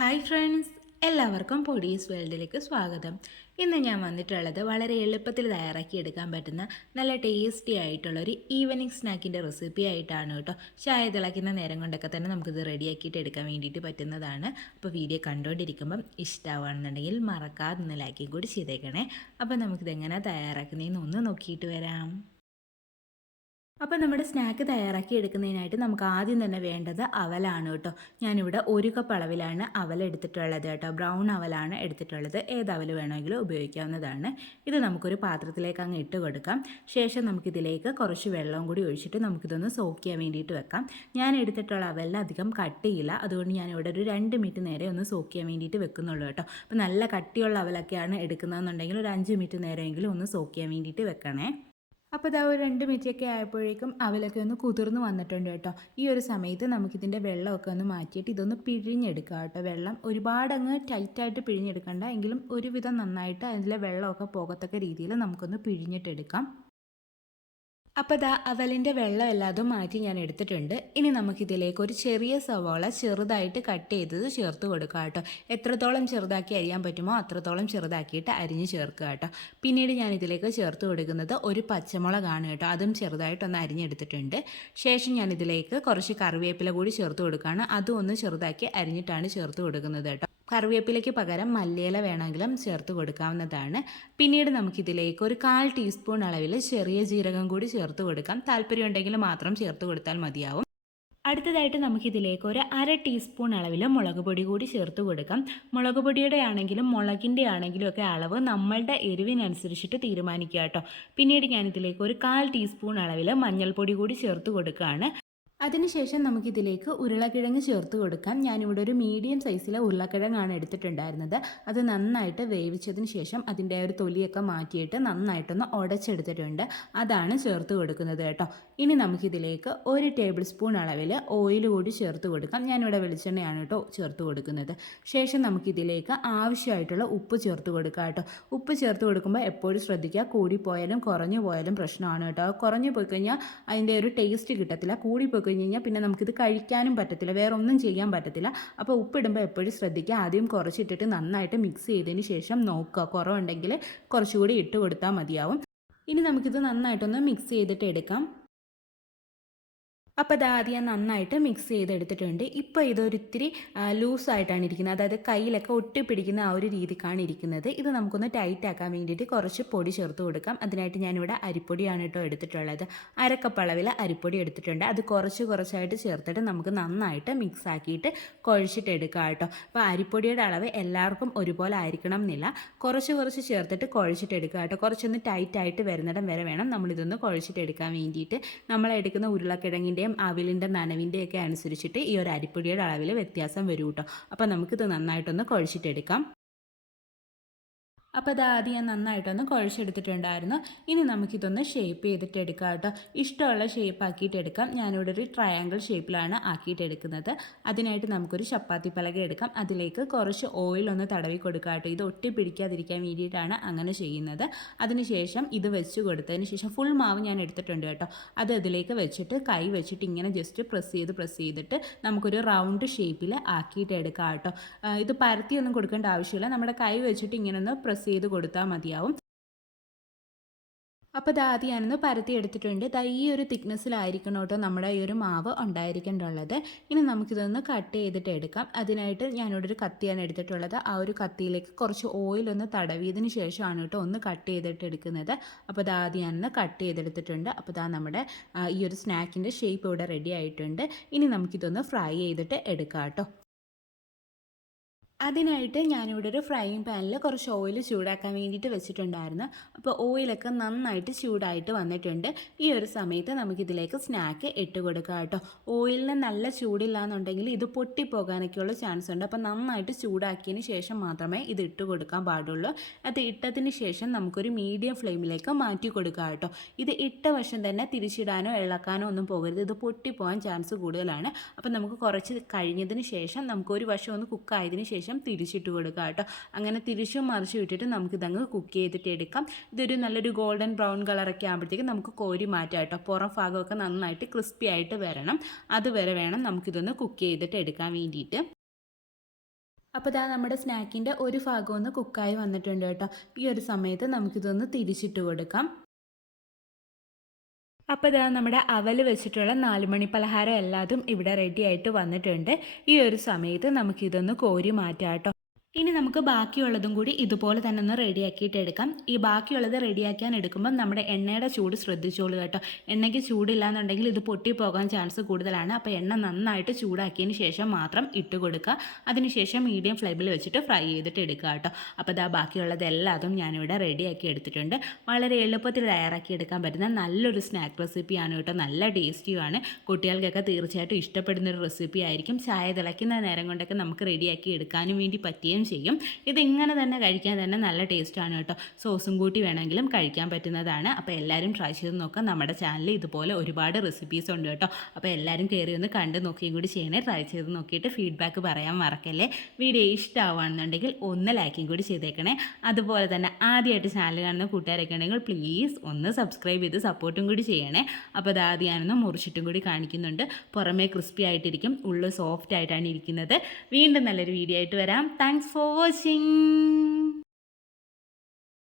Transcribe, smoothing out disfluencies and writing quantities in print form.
Hi friends, എല്ലാവർക്കും പൊടീസ് വേൾഡിലേക്ക് സ്വാഗതം. ഇന്ന് ഞാൻ വന്നിട്ടുള്ളത് വളരെ എളുപ്പത്തിൽ തയ്യാറാക്കി എടുക്കാൻ പറ്റുന്ന നല്ല ടേസ്റ്റി ആയിട്ടുള്ള ഒരു ഈവനിങ് സ്നാക്കിൻ്റെ റെസിപ്പി ആയിട്ടാണ് കേട്ടോ. ചായ തിളയ്ക്കുന്ന നേരം കൊണ്ടൊക്കെ തന്നെ നമുക്കിത് റെഡിയാക്കിയിട്ട് എടുക്കാൻ വേണ്ടിയിട്ട് പറ്റുന്നതാണ്. അപ്പോൾ വീഡിയോ കണ്ടുകൊണ്ടിരിക്കുമ്പം ഇഷ്ടമാണെന്നുണ്ടെങ്കിൽ മറക്കാതെ ഒന്ന് ലൈക്കും കൂടി ചെയ്തേക്കണേ. അപ്പോൾ നമുക്കിതെങ്ങനെ തയ്യാറാക്കുന്നതെന്ന് ഒന്ന് നോക്കിയിട്ട് വരാം. അപ്പോൾ നമ്മുടെ സ്നാക്ക് തയ്യാറാക്കി എടുക്കുന്നതിനായിട്ട് നമുക്ക് ആദ്യം തന്നെ വേണ്ടത് അവലാണ് കേട്ടോ. ഞാനിവിടെ 1 കപ്പ് അളവിലാണ് അവൽ എടുത്തിട്ടുള്ളത് കേട്ടോ. ബ്രൗൺ അവലാണ് എടുത്തിട്ടുള്ളത്. ഏത് അവൽ വേണമെങ്കിലും ഉപയോഗിക്കാവുന്നതാണ്. ഇത് നമുക്കൊരു പാത്രത്തിലേക്ക് അങ്ങ് ഇട്ട് കൊടുക്കാം. ശേഷം നമുക്കിതിലേക്ക് കുറച്ച് വെള്ളവും കൂടി ഒഴിച്ചിട്ട് നമുക്കിതൊന്ന് സോക്ക് ചെയ്യാൻ വേണ്ടിയിട്ട് വെക്കാം. ഞാൻ എടുത്തിട്ടുള്ള അവലിന് അധികം കട്ടിയില്ല, അതുകൊണ്ട് ഞാനിവിടെ ഒരു 2 മിനിറ്റ് നേരെ ഒന്ന് സോക്ക് ചെയ്യാൻ വേണ്ടിയിട്ട് വെക്കുന്നുള്ളൂ കേട്ടോ. അപ്പോൾ നല്ല കട്ടിയുള്ള അവലൊക്കെയാണ് എടുക്കുന്നതെന്നുണ്ടെങ്കിൽ ഒരു 5 മിനിറ്റ് നേരമെങ്കിലും ഒന്ന് സോക്ക് ചെയ്യാൻ വേണ്ടിയിട്ട് വെക്കണേ. അപ്പോൾ ഇതാ ഒരു 2 മിനിറ്റൊക്കെ ആയപ്പോഴേക്കും അവലൊക്കെ ഒന്ന് കുതിർന്ന് വന്നിട്ടുണ്ട് കേട്ടോ. ഈ ഒരു സമയത്ത് നമുക്കിതിൻ്റെ വെള്ളമൊക്കെ ഒന്ന് മാറ്റിയിട്ട് ഇതൊന്ന് പിഴിഞ്ഞെടുക്കുക കേട്ടോ. വെള്ളം ഒരുപാട് അങ്ങ് ടൈറ്റായിട്ട് പിഴിഞ്ഞെടുക്കണ്ട, എങ്കിലും ഒരുവിധം നന്നായിട്ട് അതിലെ വെള്ളമൊക്കെ പോകത്തക്ക രീതിയിൽ നമുക്കൊന്ന് പിഴിഞ്ഞിട്ടെടുക്കാം. അപ്പോൾ ദാ അവലിൻ്റെ വെള്ളം എല്ലാതും മാറ്റി ഞാൻ എടുത്തിട്ടുണ്ട്. ഇനി നമുക്കിതിലേക്ക് ഒരു ചെറിയ സവാള ചെറുതായിട്ട് കട്ട് ചെയ്തത് ചേർത്ത് കൊടുക്കുക കേട്ടോ. എത്രത്തോളം ചെറുതാക്കി അരിയാൻ പറ്റുമോ അത്രത്തോളം ചെറുതാക്കിയിട്ട് അരിഞ്ഞ് ചേർക്കുക കേട്ടോ. പിന്നീട് ഞാൻ ഇതിലേക്ക് ചേർത്ത് കൊടുക്കുന്നത് ഒരു പച്ചമുളകാണ് കേട്ടോ. അതും ചെറുതായിട്ടൊന്ന് അരിഞ്ഞെടുത്തിട്ടുണ്ട്. ശേഷം ഞാൻ ഇതിലേക്ക് കുറച്ച് കറിവേപ്പില കൂടി ചേർത്ത് കൊടുക്കുകയാണ്. അതും ഒന്ന് ചെറുതാക്കി അരിഞ്ഞിട്ടാണ് ചേർത്ത് കൊടുക്കുന്നത് കേട്ടോ. കറിവേപ്പിലയ്ക്ക് പകരം മല്ലിയില വേണമെങ്കിലും ചേർത്ത് കൊടുക്കാവുന്നതാണ്. പിന്നീട് നമുക്കിതിലേക്ക് ഒരു 1/4 ടീസ്പൂൺ അളവിൽ ചെറിയ ജീരകം കൂടി ചേർത്ത് കൊടുക്കാം. താല്പര്യമുണ്ടെങ്കിൽ മാത്രം ചേർത്ത് കൊടുത്താൽ മതിയാവും. അടുത്തതായിട്ട് നമുക്കിതിലേക്ക് ഒരു 1/2 ടീസ്പൂൺ അളവിൽ മുളക് പൊടി കൂടി ചേർത്ത് കൊടുക്കാം. മുളക് പൊടിയുടെ ആണെങ്കിലും മുളകിൻ്റെ ആണെങ്കിലും ഒക്കെ അളവ് നമ്മളുടെ എരിവിനനുസരിച്ചിട്ട് തീരുമാനിക്കുക കേട്ടോ. പിന്നീട് ഞാനിതിലേക്ക് ഒരു 1/4 ടീസ്പൂൺ അളവിൽ മഞ്ഞൾപ്പൊടി കൂടി ചേർത്ത് കൊടുക്കുകയാണ്. അതിനുശേഷം നമുക്കിതിലേക്ക് ഉരുളക്കിഴങ്ങ് ചേർത്ത് കൊടുക്കാം. ഞാനിവിടെ ഒരു മീഡിയം സൈസിലെ ഉരുളക്കിഴങ്ങാണ് എടുത്തിട്ടുണ്ടായിരുന്നത്. അത് നന്നായിട്ട് വേവിച്ചതിന് ശേഷം അതിൻ്റെ ഒരു തൊലിയൊക്കെ മാറ്റിയിട്ട് നന്നായിട്ടൊന്ന് ഉടച്ചെടുത്തിട്ടുണ്ട്. അതാണ് ചേർത്ത് കൊടുക്കുന്നത് കേട്ടോ. ഇനി നമുക്കിതിലേക്ക് 1 ടേബിൾ സ്പൂൺ അളവിൽ ഓയിൽ കൂടി ചേർത്ത് കൊടുക്കാം. ഞാനിവിടെ വെളിച്ചെണ്ണയാണ് കേട്ടോ ചേർത്ത് കൊടുക്കുന്നത്. ശേഷം നമുക്കിതിലേക്ക് ആവശ്യമായിട്ടുള്ള ഉപ്പ് ചേർത്ത് കൊടുക്കാം കേട്ടോ. ഉപ്പ് ചേർത്ത് കൊടുക്കുമ്പോൾ എപ്പോഴും ശ്രദ്ധിക്കുക, കൂടിപ്പോയാലും കുറഞ്ഞു പോയാലും പ്രശ്നമാണ് കേട്ടോ. കുറഞ്ഞു പോയി കഴിഞ്ഞാൽ അതിൻ്റെ ഒരു ടേസ്റ്റ് കിട്ടത്തില്ല. കൂടിപ്പോയി കഴിഞ്ഞാൽ പിന്നെ നമുക്കിത് കഴിക്കാനും പറ്റത്തില്ല, വേറെ ഒന്നും ചെയ്യാൻ പറ്റത്തില്ല. അപ്പോൾ ഉപ്പിടുമ്പോൾ എപ്പോഴും ശ്രദ്ധിക്കുക. ആദ്യം കുറച്ചിട്ടിട്ട് നന്നായിട്ട് മിക്സ് ചെയ്തതിന് ശേഷം നോക്കുക, കുറവുണ്ടെങ്കിൽ കുറച്ചുകൂടി ഇട്ട് കൊടുത്താൽ മതിയാവും. ഇനി നമുക്കിത് നന്നായിട്ടൊന്ന് മിക്സ് ചെയ്തിട്ട് എടുക്കാം. അപ്പോൾ അത് ആദ്യം നന്നായിട്ട് മിക്സ് ചെയ്തെടുത്തിട്ടുണ്ട്. ഇപ്പോൾ ഇതൊരിത്തിരി ലൂസായിട്ടാണ് ഇരിക്കുന്നത്, അതായത് കയ്യിലൊക്കെ ഒട്ടിപ്പിടിക്കുന്ന ആ ഒരു രീതിക്കാണ് ഇരിക്കുന്നത്. ഇത് നമുക്കൊന്ന് ടൈറ്റ് ആക്കാൻ വേണ്ടിയിട്ട് കുറച്ച് പൊടി ചേർത്ത് കൊടുക്കാം. അതിനായിട്ട് ഞാനിവിടെ അരിപ്പൊടിയാണ് കേട്ടോ എടുത്തിട്ടുള്ളത്. 1/2 കപ്പ് അളവിൽ അരിപ്പൊടി എടുത്തിട്ടുണ്ട്. അത് കുറച്ചായിട്ട് ചേർത്തിട്ട് നമുക്ക് നന്നായിട്ട് മിക്സ് ആക്കിയിട്ട് കുഴച്ചിട്ട് എടുക്കാം കേട്ടോ. അപ്പോൾ അരിപ്പൊടിയുടെ അളവ് എല്ലാവർക്കും ഒരുപോലെ ആയിരിക്കണം എന്നില്ല. കുറച്ച് ചേർത്തിട്ട് കുഴച്ചിട്ട് എടുക്കുക കേട്ടോ. കുറച്ചൊന്ന് ടൈറ്റായിട്ട് വരുന്നിടം വരെ വേണം നമ്മളിതൊന്ന് കുഴച്ചിട്ട് എടുക്കാൻ വേണ്ടിയിട്ട്. നമ്മളെടുക്കുന്ന ഉരുളക്കിഴങ്ങിൻ്റെയും അവിലിൻ്റെ നനവിൻ്റെയൊക്കെ അനുസരിച്ചിട്ട് ഈ ഒരു അരിപ്പൊടിയുടെ അളവിൽ വ്യത്യാസം വരും കേട്ടോ. അപ്പോൾ നമുക്കിത് നന്നായിട്ടൊന്ന് കുഴച്ചിട്ടെടുക്കാം. അപ്പോൾ അത് ആദ്യം ഞാൻ നന്നായിട്ടൊന്ന് കുഴച്ചെടുത്തിട്ടുണ്ടായിരുന്നു. ഇനി നമുക്കിതൊന്ന് ഷേപ്പ് ചെയ്തിട്ട് എടുക്കാം കേട്ടോ. ഇഷ്ടമുള്ള ഷേപ്പ് ആക്കിയിട്ട് എടുക്കാം. ഞാനിവിടെ ഒരു ട്രയാങ്കിൾ ഷേപ്പിലാണ് ആക്കിയിട്ട് എടുക്കുന്നത്. അതിനായിട്ട് നമുക്കൊരു ചപ്പാത്തി പലക എടുക്കാം. അതിലേക്ക് കുറച്ച് ഓയിലൊന്ന് തടവി കൊടുക്കാം കേട്ടോ. ഇത് ഒട്ടി പിടിക്കാതിരിക്കാൻ വേണ്ടിയിട്ടാണ് അങ്ങനെ ചെയ്യുന്നത്. അതിനുശേഷം ഇത് വെച്ച് കൊടുത്തതിന് ശേഷം ഫുൾ മാവ് ഞാൻ എടുത്തിട്ടുണ്ട് കേട്ടോ. അത് ഇതിലേക്ക് വെച്ചിട്ട് കൈ വെച്ചിട്ട് ഇങ്ങനെ ജസ്റ്റ് പ്രസ് ചെയ്തിട്ട് നമുക്കൊരു റൗണ്ട് ഷേപ്പിൽ ആക്കിയിട്ട് എടുക്കാം കേട്ടോ. ഇത് പരത്തിയൊന്നും കൊടുക്കേണ്ട ആവശ്യമില്ല. നമ്മുടെ കൈ വെച്ചിട്ട് ഇങ്ങനെ ഒന്ന് പ്രസ് ചെയ്ത് കൊടുത്താൽ മതിയാവും. അപ്പോൾ ഇത് ആദ്യം ഞാനൊന്ന് പരത്തി എടുത്തിട്ടുണ്ട്. ഈ ഒരു തിക്നെസ്സിലായിരിക്കണം കേട്ടോ നമ്മുടെ ഈ ഒരു മാവ് ഉണ്ടായിരിക്കേണ്ടുള്ളത്. ഇനി നമുക്കിതൊന്ന് കട്ട് ചെയ്തിട്ട് എടുക്കാം. അതിനായിട്ട് ഞാനിവിടെ ഒരു കത്തിയാണ് എടുത്തിട്ടുള്ളത്. ആ ഒരു കത്തിയിലേക്ക് കുറച്ച് ഓയിലൊന്ന് തടവിയതിന് ശേഷമാണ് കേട്ടോ ഒന്ന് കട്ട് ചെയ്തിട്ട് എടുക്കുന്നത്. അപ്പോൾ ഇത് ആദ്യം ഞാനൊന്ന് കട്ട് ചെയ്തെടുത്തിട്ടുണ്ട്. അപ്പോൾ ഇതാ നമ്മുടെ ഈ ഒരു സ്നാക്കിൻ്റെ ഷേപ്പ് ഇവിടെ റെഡി ആയിട്ടുണ്ട്. ഇനി നമുക്കിതൊന്ന് ഫ്രൈ ചെയ്തിട്ട് എടുക്കാം കേട്ടോ. അതിനായിട്ട് ഞാനിവിടെ ഒരു ഫ്രൈയിങ് പാനിൽ കുറച്ച് ഓയിൽ ചൂടാക്കാൻ വേണ്ടിയിട്ട് വെച്ചിട്ടുണ്ടായിരുന്നു. അപ്പോൾ ഓയിലൊക്കെ നന്നായിട്ട് ചൂടായിട്ട് വന്നിട്ടുണ്ട്. ഈ ഒരു സമയത്ത് നമുക്കിതിലേക്ക് സ്നാക്ക് ഇട്ട് കൊടുക്കാം കേട്ടോ. ഓയിലിന് നല്ല ചൂടില്ല എന്നുണ്ടെങ്കിൽ ഇത് പൊട്ടിപ്പോകാനൊക്കെയുള്ള ചാൻസ് ഉണ്ട്. അപ്പോൾ നന്നായിട്ട് ചൂടാക്കിയതിന് ശേഷം മാത്രമേ ഇത് ഇട്ട് കൊടുക്കാൻ പാടുള്ളൂ. അത് ഇട്ടതിന് ശേഷം നമുക്കൊരു മീഡിയം ഫ്ലെയിമിലേക്ക് മാറ്റി കൊടുക്കാം കേട്ടോ. ഇത് ഇട്ട വശം തന്നെ തിരിച്ചിടാനോ ഇളക്കാനോ ഒന്നും പോകരുത്, ഇത് പൊട്ടിപ്പോകാൻ ചാൻസ് കൂടുതലാണ്. അപ്പോൾ നമുക്ക് കുറച്ച് കഴിഞ്ഞതിന് ശേഷം നമുക്കൊരു വശം ഒന്ന് കുക്കായതിന് ശേഷം തിരിച്ചിട്ട് കൊടുക്കുക കേട്ടോ. അങ്ങനെ തിരിച്ചും മറിച്ചും ഇട്ടിട്ട് നമുക്കിതങ്ങ് കുക്ക് ചെയ്തിട്ട് എടുക്കാം. ഇതൊരു നല്ലൊരു ഗോൾഡൻ ബ്രൗൺ കളറൊക്കെ ആകുമ്പോഴത്തേക്കും നമുക്ക് കോരി മാറ്റാം കേട്ടോ. പുറം ഭാഗമൊക്കെ നന്നായിട്ട് ക്രിസ്പി ആയിട്ട് വരണം. അതുവരെ വേണം നമുക്കിതൊന്ന് കുക്ക് ചെയ്തിട്ട് എടുക്കാൻ വേണ്ടിയിട്ട്. അപ്പോൾ ദാ നമ്മുടെ സ്നാക്കിൻ്റെ ഒരു ഭാഗം ഒന്ന് കുക്കായി വന്നിട്ടുണ്ട് കേട്ടോ. ഈ ഒരു സമയത്ത് നമുക്കിതൊന്ന് തിരിച്ചിട്ട് കൊടുക്കാം. അപ്പോൾ ഇതാ നമ്മുടെ അവൽ വെച്ചിട്ടുള്ള 4 മണി പലഹാരം എല്ലാതും ഇവിടെ റെഡി ആയിട്ട് വന്നിട്ടുണ്ട്. ഈ ഒരു സമയത്ത് നമുക്കിതൊന്ന് കോരി മാറ്റാം കേട്ടോ. ഇനി നമുക്ക് ബാക്കിയുള്ളതും കൂടി ഇതുപോലെ തന്നെ ഒന്ന് റെഡിയാക്കിയിട്ട് എടുക്കാം. ഈ ബാക്കിയുള്ളത് റെഡിയാക്കാൻ എടുക്കുമ്പം നമ്മുടെ എണ്ണയുടെ ചൂട് ശ്രദ്ധിച്ചോളൂ കേട്ടോ. എണ്ണയ്ക്ക് ചൂടില്ല എന്നുണ്ടെങ്കിൽ ഇത് പൊട്ടിപ്പോകാൻ ചാൻസ് കൂടുതലാണ്. അപ്പോൾ എണ്ണ നന്നായിട്ട് ചൂടാക്കിയതിന് ശേഷം മാത്രം ഇട്ട് കൊടുക്കുക. അതിനുശേഷം മീഡിയം ഫ്ലെയിമിൽ വെച്ചിട്ട് ഫ്രൈ ചെയ്തിട്ട് എടുക്കുക കേട്ടോ. അപ്പോൾ ഇതാ ബാക്കിയുള്ളത് എല്ലാതും ഞാനിവിടെ റെഡിയാക്കി എടുത്തിട്ടുണ്ട്. വളരെ എളുപ്പത്തിൽ തയ്യാറാക്കി എടുക്കാൻ പറ്റുന്ന നല്ലൊരു സ്നാക്ക് റെസിപ്പിയാണ് കേട്ടോ. നല്ല ടേസ്റ്റിയുമാണ്. കുട്ടികൾക്കൊക്കെ തീർച്ചയായിട്ടും ഇഷ്ടപ്പെടുന്നൊരു റെസിപ്പി ആയിരിക്കും. ചായ തിളയ്ക്കുന്ന നേരം കൊണ്ടൊക്കെ നമുക്ക് റെഡിയാക്കി എടുക്കാനും വേണ്ടി പറ്റുകയും ചെയ്യും. ഇതിങ്ങനെ തന്നെ കഴിക്കാൻ തന്നെ നല്ല ടേസ്റ്റാണ് കേട്ടോ. സോസും കൂട്ടി വേണമെങ്കിലും കഴിക്കാൻ പറ്റുന്നതാണ്. അപ്പോൾ എല്ലാവരും ട്രൈ ചെയ്ത് നോക്കാം. നമ്മുടെ ചാനലിൽ ഇതുപോലെ ഒരുപാട് റെസിപ്പീസ് ഉണ്ട് കേട്ടോ. അപ്പോൾ എല്ലാവരും കയറി ഒന്ന് കണ്ട് നോക്കുകയും കൂടി ചെയ്യണേ. ട്രൈ ചെയ്ത് നോക്കിയിട്ട് ഫീഡ്ബാക്ക് പറയാൻ മറക്കല്ലേ. വീഡിയോ ഇഷ്ടമാവുകയാണെന്നുണ്ടെങ്കിൽ ഒന്ന് ലൈക്കും കൂടി ചെയ്തേക്കണേ. അതുപോലെ തന്നെ ആദ്യമായിട്ട് ചാനൽ കാണുന്ന കൂട്ടുകാരൊക്കെ ഉണ്ടെങ്കിൽ പ്ലീസ് ഒന്ന് സബ്സ്ക്രൈബ് ചെയ്ത് സപ്പോർട്ടും കൂടി ചെയ്യണേ. അപ്പോൾ അത് ആദ്യം ഞാനൊന്ന് മുറിച്ചിട്ടും കൂടി കാണിക്കുന്നുണ്ട്. പുറമേ ക്രിസ്പി ആയിട്ടിരിക്കും, ഉള്ളിൽ സോഫ്റ്റ് ആയിട്ടാണ് ഇരിക്കുന്നത്. വീണ്ടും നല്ലൊരു വീഡിയോ ആയിട്ട് വരാം. Thanks for watching.